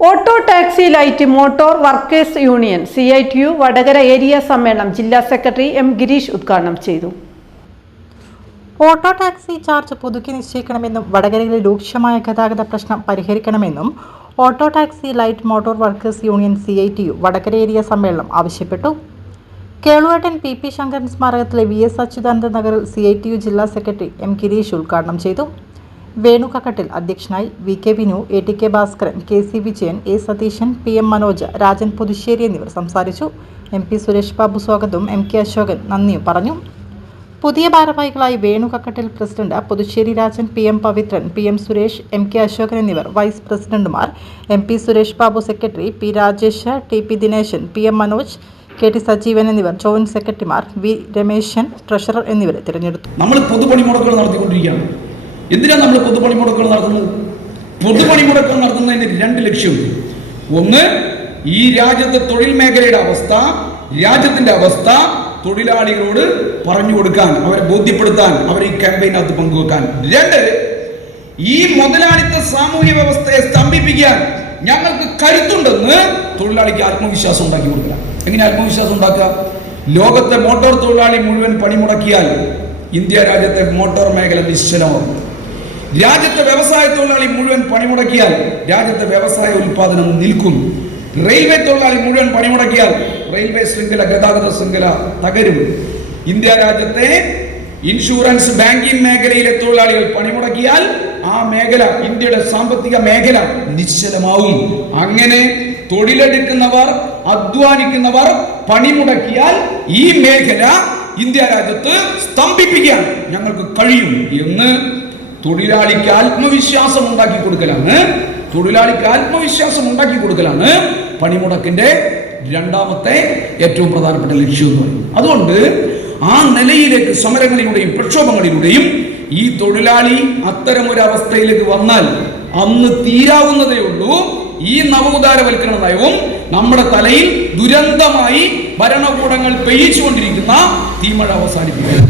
Auto taxi light motor workers union CITU Vadakara area സമ്മേളനം ജില്ലാ secretary M. Girish ഉദ്ഘാടനം ചെയ്തു. ഓട്ടോ ടാക്സി ചാർജ് പുതുക്കി നിശ്ചയിക്കണമെന്നും വടകരയിലെ രൂക്ഷമായ ഗതാഗത പ്രശ്നം പരിഹരിക്കണമെന്നും auto taxi light motor workers union CITU Vadakara area സമ്മേളനം ആവശ്യപ്പെട്ടു. കേളുവേട്ടൻ PP ശങ്കരൻ സ്മാരകത്തിലെ VS അച്യുതാനന്ദ നഗറിൽ CITU ജില്ലാ സെക്രട്ടറി M. ഗിരീഷ് ഉദ്ഘാടനം ചെയ്തു. വേണു കക്കട്ടിൽ അധ്യക്ഷനായി, VK Vinu, ATK Bhaskaran, KC Vijayan, A. Satheesan, PM Manoj, Rajan Puthussery എന്നിവർ സംസാരിച്ചു. MP സുരേഷ് ബാബു സ്വാഗതവും MK അശോകൻ നന്ദിയും പറഞ്ഞു. പുതിയ ഭാരവാഹികളായി Venu Kakkattil president, Puthussery Rajan, PM Pavithran, PM Suresh, MK Ashokan എന്നിവർ വൈസ് പ്രസിഡന്റുമാർ, MP Suresh Babu secretary, P. Rajesh, TP Dineshan, PM Manoj, KT Sajeevan എന്നിവർ ജോയിന്റ് സെക്രട്ടറിമാർ, V. രമേശൻ ട്രഷറർ എന്നിവരെ തിരഞ്ഞെടുത്തു. നമ്മൾ പൊതുപണിമുടക്കുകൾ നടത്തിക്കൊണ്ടിരിക്കുകയാണ്. എന്തിനാണ് നമ്മൾ പൊതുപണിമുടക്കുകൾ നടത്തുന്നത്? പൊതുപണിമുടക്കുകൾ നടത്തുന്നതിന് രണ്ട് ലക്ഷ്യമുണ്ട്. ഒന്ന്, ഈ രാജ്യത്തെ തൊഴിൽ മേഖലയുടെ അവസ്ഥ, രാജ്യത്തിന്റെ അവസ്ഥ തൊഴിലാളികളോട് പറഞ്ഞു കൊടുക്കാൻ, അവരെ ബോധ്യപ്പെടുത്താൻ, അവരെ ഈ ക്യാമ്പയിനകത്ത് പങ്കുവെക്കാൻ. രണ്ട്, ഈ മുതലാളിത്ത സാമൂഹ്യ വ്യവസ്ഥയെ സ്തംഭിപ്പിക്കാൻ ഞങ്ങൾക്ക് കരുത്തുണ്ടെന്ന് തൊഴിലാളിക്ക് ആത്മവിശ്വാസം ഉണ്ടാക്കി കൊടുക്കുക. എങ്ങനെ ആത്മവിശ്വാസം ഉണ്ടാക്കുക? ലോകത്തെ മോട്ടോർ തൊഴിലാളി മുഴുവൻ പണിമുടക്കിയാൽ ഇന്ത്യ രാജ്യത്തെ മോട്ടോർ മേഖല നിശ്ചലമാകും. രാജ്യത്തെ വ്യവസായ തൊഴിലാളി മുഴുവൻ പണിമുടക്കിയാൽ രാജ്യത്തെ വ്യവസായ ഉൽപാദനം നിൽക്കും. റെയിൽവേ തൊഴിലാളി മുഴുവൻ പണിമുടക്കിയാൽ റെയിൽവേ ശൃംഖല, ഗതാഗത ശൃംഖല തകരും. ഇന്ത്യ രാജ്യത്തെ ഇൻഷുറൻസ്, ബാങ്കിംഗ് മേഖലയിലെ തൊഴിലാളികൾ പണിമുടക്കിയാൽ ആ മേഖല, ഇന്ത്യയുടെ സാമ്പത്തിക മേഖല നിശ്ചലമാവും. അങ്ങനെ തൊഴിലെടുക്കുന്നവർ, അധ്വാനിക്കുന്നവർ പണിമുടക്കിയാൽ ഈ മേഖല ഇന്ത്യ രാജ്യത്ത് സ്തംഭിപ്പിക്കാൻ ഞങ്ങൾക്ക് കഴിയും എന്ന് തൊഴിലാളിക്ക് ആത്മവിശ്വാസം ഉണ്ടാക്കി കൊടുക്കലാണ് പണിമുടക്കിന്റെ രണ്ടാമത്തെ ഏറ്റവും പ്രധാനപ്പെട്ട ലക്ഷ്യം എന്ന് പറയുന്നത്. അതുകൊണ്ട് ആ നിലയിലേക്ക് സമരങ്ങളിലൂടെയും പ്രക്ഷോഭങ്ങളിലൂടെയും ഈ തൊഴിലാളി അത്തരമൊരു അവസ്ഥയിലേക്ക് വന്നാൽ അന്ന് തീരാവുന്നതേ ഉള്ളൂ. ഈ നവോദാരവൽക്കരണ നയവും നമ്മുടെ തലയിൽ ദുരന്തമായി ഭരണകൂടങ്ങൾ പെയ്യിച്ചുകൊണ്ടിരിക്കുന്ന തീമഴ അവസാനിപ്പിക്കുക.